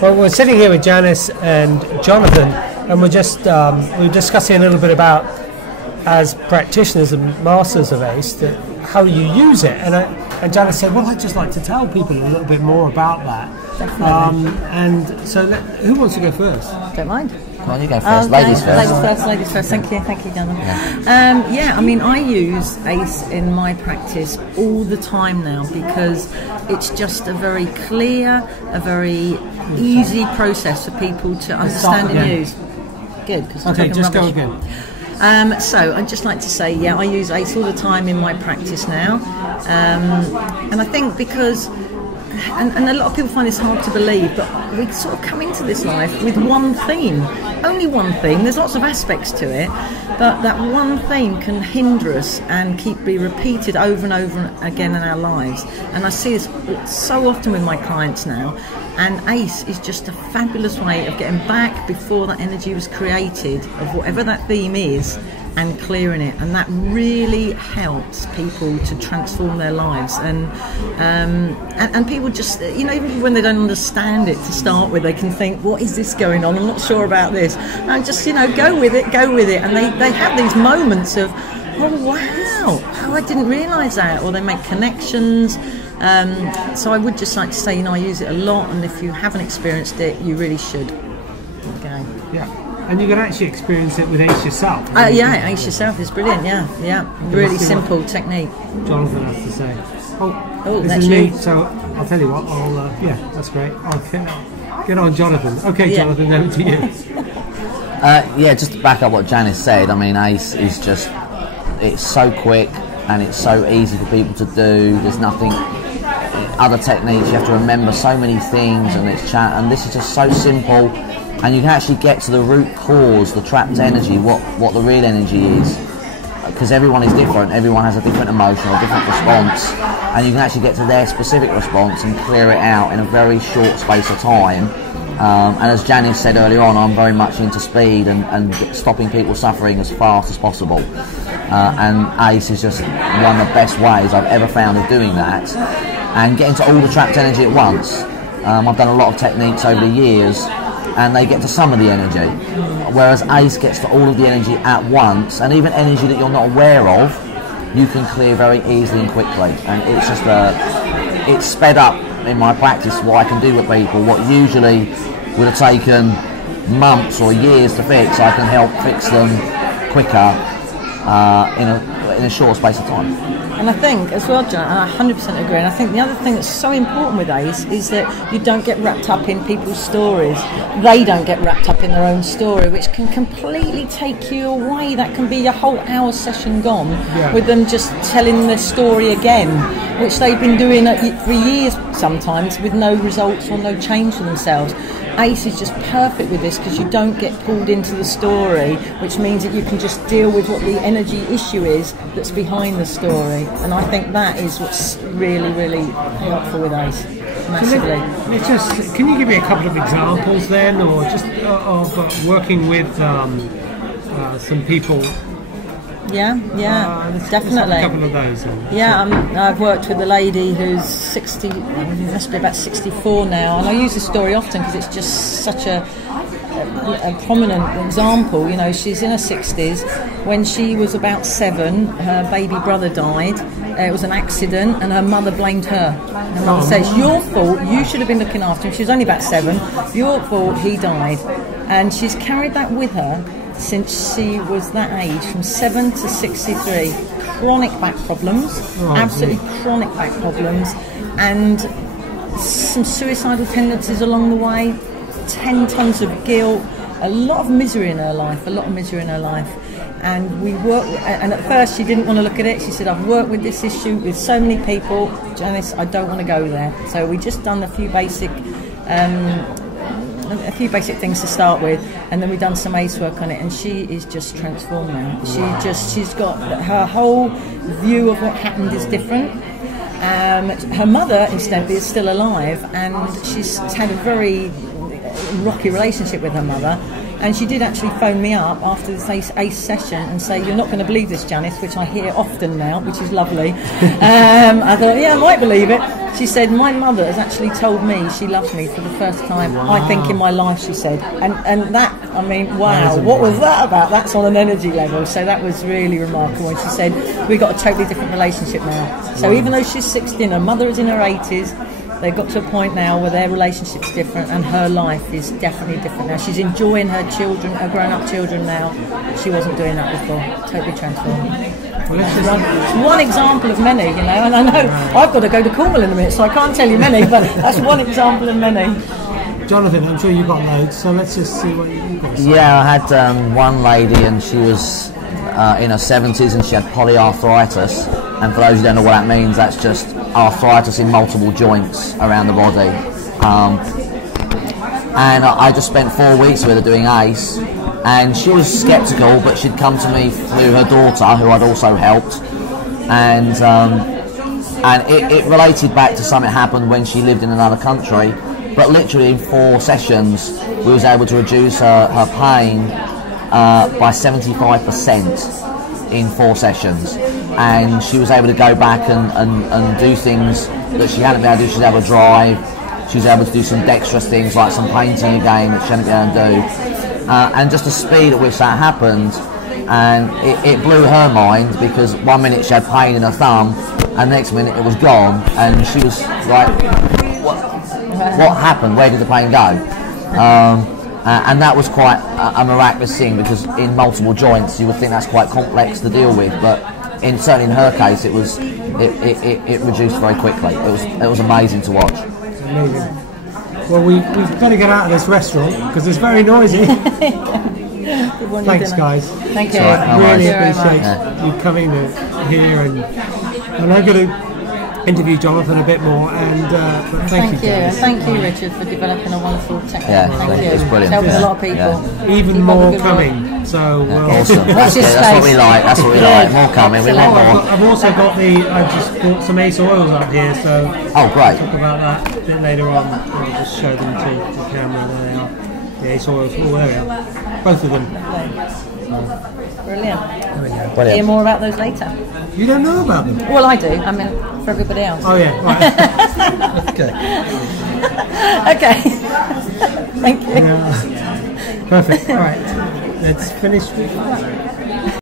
Well, we're sitting here with Janice and Jonathan, and we're discussing a little bit about, as practitioners and masters of ACE, how you use it. And Janice said, well, I'd just like to tell people a little bit more about that. Definitely. And so, who wants to go first? Don't mind. Come on, you go first. Ladies first. Ladies first. Thank you, Jonathan. Yeah, I mean, I use ACE in my practice all the time now because it's just a very clear, a very easy process for people to understand and use. Good. Okay, just go again. So I'd just like to say, yeah, I use ACE all the time in my practice now, and I think because, and a lot of people find this hard to believe, but we sort of come into this life with one theme, only one theme. There's lots of aspects to it, but that one theme can hinder us and be repeated over and over again in our lives. And I see this so often with my clients now. And ACE is just a fabulous way of getting back before that energy was created, of whatever that theme is, and clearing it. And that really helps people to transform their lives. And people just, even when they don't understand it to start with, they can think, what is this going on? I'm not sure about this. And just, go with it. And they have these moments of, oh, wow, oh, I didn't realise that. Or they make connections. So I would just like to say, I use it a lot, and if you haven't experienced it, you really should. Okay. Yeah, and you can actually experience it with ACE yourself. Yeah, ACE yourself is brilliant. Yeah, really simple technique. Jonathan has to say. Oh, this that's is me. you. So I'll tell you what. That's great. I'll get on, Jonathan. Okay, yeah. Jonathan, over to you. Just to back up what Janice said. I mean, ACE is it's so quick and it's so easy for people to do. There's nothing. Other techniques, you have to remember so many things, and and this is just so simple, and you can actually get to the root cause, the trapped energy, what the real energy is, because everyone is different, everyone has a different emotion or different response, and you can actually get to their specific response and clear it out in a very short space of time. And as Janice said earlier on, I'm very much into speed and stopping people suffering as fast as possible, and ACE is just one of the best ways I've ever found of doing that. And getting to all the trapped energy at once. I've done a lot of techniques over the years, and they get to some of the energy, whereas ACE gets to all of the energy at once, and even energy that you're not aware of, you can clear very easily and quickly. And it's just it's sped up in my practice what I can do with people. What usually would have taken months or years to fix, I can help fix them quicker in a short space of time. And I think as well, John, I 100% agree, and I think the other thing that's so important with ACE is that you don't get wrapped up in people's stories. They don't get wrapped up in their own story, which can completely take you away. That can be a whole hour session gone with them just telling their story again, which they've been doing for years sometimes with no results or no change for themselves. ACE is just perfect with this because you don't get pulled into the story, which means that you can just deal with what the energy issue is that's behind the story. And I think that is what's really, really helpful with ACE, massively. Can you give me a couple of examples then, or just of working with some people? Yeah, definitely. A couple of those. I've worked with a lady who's 60, must be about 64 now, and I use this story often because it's just such a prominent example. She's in her 60s. When she was about 7, her baby brother died. It was an accident, and her mother blamed her. Her mother said, "It's your fault. You should have been looking after him." She was only about 7. Your fault. He died, and she's carried that with her since she was that age, from 7 to 63. Chronic back problems, absolutely chronic back problems, and some suicidal tendencies along the way, 10 tons of guilt, a lot of misery in her life, And we worked, and at first she didn't want to look at it. She said, "I've worked with this issue with so many people, Janice, I don't want to go there." So we just done a few basic things to start with, and then we've done some ACE work on it, and she is just transformed now. She's got her whole view of what happened is different. Her mother, incidentally, is still alive, and she's had a very rocky relationship with her mother. And she did actually phone me up after this ACE session and say, "You're not going to believe this, Janice," which I hear often now, which is lovely. I thought, yeah, I might believe it. She said, "My mother has actually told me she loves me for the first time, I think, in my life," she said. And that, I mean, wow, what was that about? That's on an energy level. So that was really remarkable. And she said, "We've got a totally different relationship now." So even though she's 16, her mother is in her 80s, they've got to a point now where their relationship's different and her life is definitely different now. She's enjoying her children, her grown-up children now. She wasn't doing that before. Totally transformed. Well, it's one example of many, you know, and I know I've got to go to Cornwall in a minute, so I can't tell you many, but that's one example of many. Jonathan, I'm sure you've got loads, so let's just see what you've got to say. Yeah, I had one lady, and she was in her 70s, and she had polyarthritis. And for those who don't know what that means, that's just arthritis in multiple joints around the body. And I just spent 4 weeks with her doing ACE, and she was sceptical, but she'd come to me through her daughter, who I'd also helped, and it related back to something that happened when she lived in another country. But literally in 4 sessions, we was able to reduce her pain by 75% in 4 sessions. And she was able to go back and do things that she hadn't been able to do. She was able to drive, she was able to do some dexterous things like some painting again that she hadn't been able to do. And just the speed at which that happened, and it blew her mind, because 1 minute she had pain in her thumb and the next minute it was gone, and she was like, what happened? Where did the pain go? And that was quite a miraculous thing, because in multiple joints you would think that's quite complex to deal with, but certainly in her case it reduced very quickly. It was amazing to watch. Amazing. Well, we've got to get out of this restaurant because it's very noisy. Thanks, guys. Thank you. Really appreciate you coming here, and I'm going to interview Jonathan a bit more. And but thank you. And thank you, Richard, for developing a wonderful technique. Yeah, thank you. it's brilliant. It's helping a lot of people. Yeah. Even Keep more up coming. work. So Awesome. That's what we like. That's what we like. More coming. We want more. I've also got I just bought some Ace oils up here, so Oh, great. I'll talk about that a bit later on. I'll just show them to the camera. There they are. The Ace oils. Oh, there we are. Both of them. Brilliant. Brilliant. Hear more about those later. You don't know about them? Well, I do. I mean, for everybody else. Oh yeah. Right. Okay. Okay. Thank you. Perfect. All right. Let's finish with that.